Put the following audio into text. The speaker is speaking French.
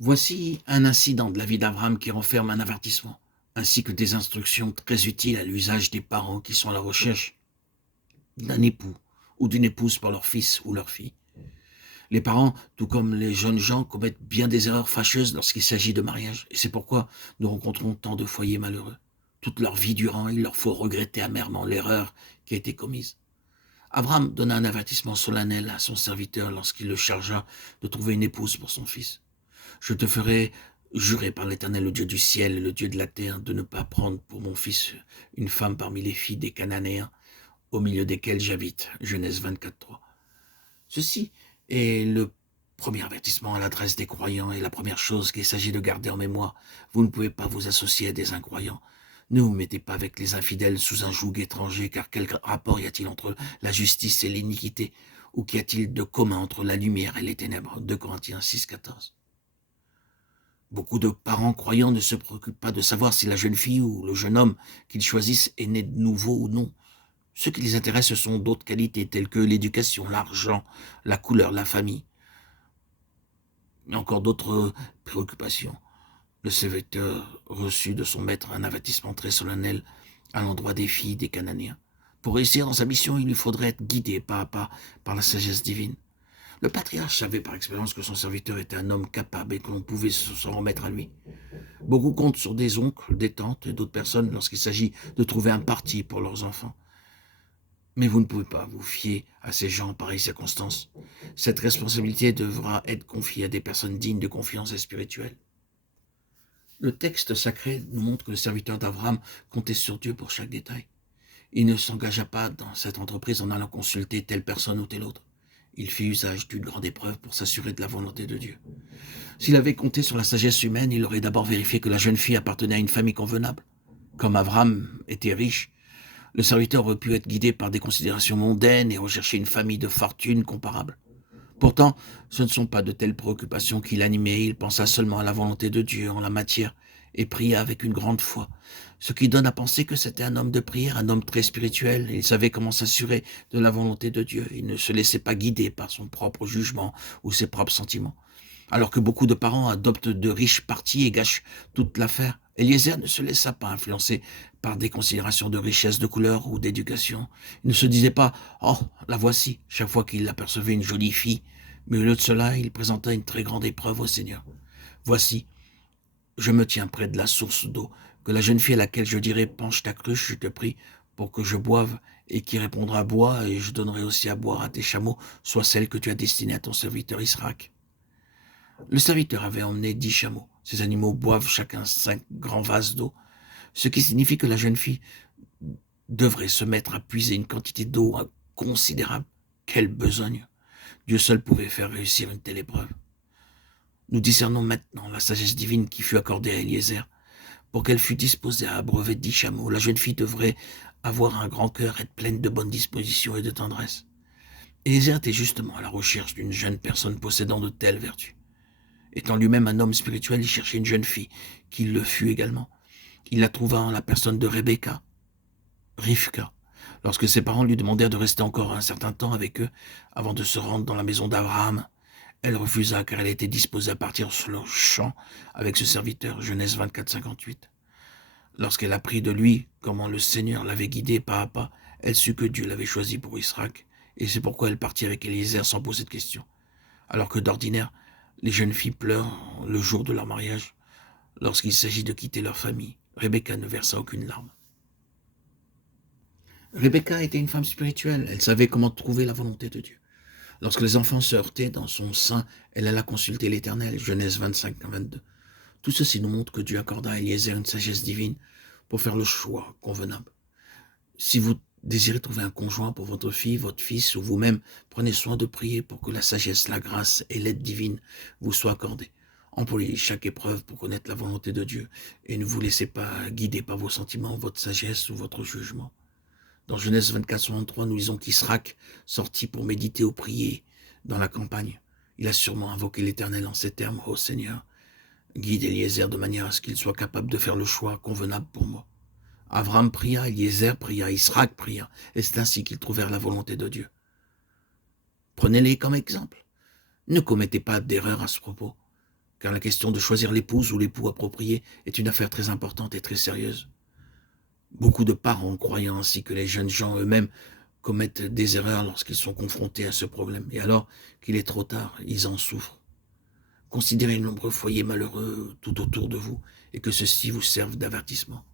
Voici un incident de la vie d'Abraham qui renferme un avertissement, ainsi que des instructions très utiles à l'usage des parents qui sont à la recherche d'un époux ou d'une épouse pour leur fils ou leur fille. Les parents, tout comme les jeunes gens, commettent bien des erreurs fâcheuses lorsqu'il s'agit de mariage, et c'est pourquoi nous rencontrons tant de foyers malheureux. Toute leur vie durant, il leur faut regretter amèrement l'erreur qui a été commise. Abraham donna un avertissement solennel à son serviteur lorsqu'il le chargea de trouver une épouse pour son fils. Je te ferai jurer par l'Éternel, le Dieu du ciel et le Dieu de la terre, de ne pas prendre pour mon fils une femme parmi les filles des Cananéens, au milieu desquels j'habite. Genèse 24:3. Ceci est le premier avertissement à l'adresse des croyants et la première chose qu'il s'agit de garder en mémoire. Vous ne pouvez pas vous associer à des incroyants. Ne vous mettez pas avec les infidèles sous un joug étranger, car quel rapport y a-t-il entre la justice et l'iniquité? Ou qu'y a-t-il de commun entre la lumière et les ténèbres? 2 Corinthiens 6:14. Beaucoup de parents croyants ne se préoccupent pas de savoir si la jeune fille ou le jeune homme qu'ils choisissent est né de nouveau ou non. Ce qui les intéresse, ce sont d'autres qualités telles que l'éducation, l'argent, la couleur, la famille, et encore d'autres préoccupations. Le serviteur reçut de son maître un avertissement très solennel à l'endroit des filles des Cananéens. Pour réussir dans sa mission, il lui faudrait être guidé pas à pas par la sagesse divine. Le patriarche savait par expérience que son serviteur était un homme capable et que l'on pouvait s'en remettre à lui. Beaucoup comptent sur des oncles, des tantes et d'autres personnes lorsqu'il s'agit de trouver un parti pour leurs enfants. Mais vous ne pouvez pas vous fier à ces gens en pareilles circonstances. Cette responsabilité devra être confiée à des personnes dignes de confiance et spirituelle. Le texte sacré nous montre que le serviteur d'Abraham comptait sur Dieu pour chaque détail. Il ne s'engagea pas dans cette entreprise en allant consulter telle personne ou telle autre. Il fit usage d'une grande épreuve pour s'assurer de la volonté de Dieu. S'il avait compté sur la sagesse humaine, il aurait d'abord vérifié que la jeune fille appartenait à une famille convenable. Comme Abraham était riche, le serviteur aurait pu être guidé par des considérations mondaines et rechercher une famille de fortune comparable. Pourtant, ce ne sont pas de telles préoccupations qui l'animaient, il pensa seulement à la volonté de Dieu en la matière et pria avec une grande foi, ce qui donne à penser que c'était un homme de prière, un homme très spirituel. Il savait comment s'assurer de la volonté de Dieu, il ne se laissait pas guider par son propre jugement ou ses propres sentiments. Alors que beaucoup de parents adoptent de riches partis et gâchent toute l'affaire, Eliezer ne se laissa pas influencer par des considérations de richesse de couleur ou d'éducation. Il ne se disait pas « Oh, la voici » chaque fois qu'il apercevait une jolie fille, mais au lieu de cela, il présenta une très grande épreuve au Seigneur. « Voici, je me tiens près de la source d'eau, que la jeune fille à laquelle je dirai « Penche ta cruche, je te prie, pour que je boive » et qui répondra « Bois, et je donnerai aussi à boire à tes chameaux, soit celle que tu as destinée à ton serviteur Israël. » Le serviteur avait emmené 10 chameaux. Ces animaux boivent chacun 5 grands vases d'eau, ce qui signifie que la jeune fille devrait se mettre à puiser une quantité d'eau considérable. Quelle besogne! Dieu seul pouvait faire réussir une telle épreuve. Nous discernons maintenant la sagesse divine qui fut accordée à Eliezer. Pour qu'elle fût disposée à abreuver 10 chameaux, la jeune fille devrait avoir un grand cœur, être pleine de bonnes dispositions et de tendresse. Eliezer était justement à la recherche d'une jeune personne possédant de telles vertus. Étant lui-même un homme spirituel, il cherchait une jeune fille, qui le fut également. Il la trouva en la personne de Rebecca, Rivka, lorsque ses parents lui demandèrent de rester encore un certain temps avec eux avant de se rendre dans la maison d'Abraham. Elle refusa car elle était disposée à partir sur le champ avec ce serviteur, Genèse 24:58. Lorsqu'elle apprit de lui comment le Seigneur l'avait guidée pas à pas, elle sut que Dieu l'avait choisi pour Israël, et c'est pourquoi elle partit avec Eliezer sans poser de questions. Alors que d'ordinaire, les jeunes filles pleurent le jour de leur mariage. Lorsqu'il s'agit de quitter leur famille, Rebecca ne versa aucune larme. Rebecca était une femme spirituelle, elle savait comment trouver la volonté de Dieu. Lorsque les enfants se heurtaient dans son sein, elle alla consulter l'Éternel, Genèse 25:22. Tout ceci nous montre que Dieu accorda à Eliezer une sagesse divine pour faire le choix convenable. Si vous désirez trouver un conjoint pour votre fille, votre fils ou vous-même, prenez soin de prier pour que la sagesse, la grâce et l'aide divine vous soient accordées. Employez chaque épreuve pour connaître la volonté de Dieu et ne vous laissez pas guider par vos sentiments, votre sagesse ou votre jugement. Dans Genèse 24:63, nous lisons qu'Israël sortit pour méditer ou prier dans la campagne. Il a sûrement invoqué l'Éternel en ces termes: « Ô Seigneur, guide Eliezer de manière à ce qu'il soit capable de faire le choix convenable pour moi. » Abraham pria, Eliezer pria, Israël pria, et c'est ainsi qu'ils trouvèrent la volonté de Dieu. Prenez-les comme exemple. Ne commettez pas d'erreur à ce propos. car la question de choisir l'épouse ou l'époux approprié est une affaire très importante et très sérieuse. Beaucoup de parents croyants ainsi que les jeunes gens eux-mêmes commettent des erreurs lorsqu'ils sont confrontés à ce problème. Et alors qu'il est trop tard, ils en souffrent. Considérez les nombreux foyers malheureux tout autour de vous et que ceci vous serve d'avertissement.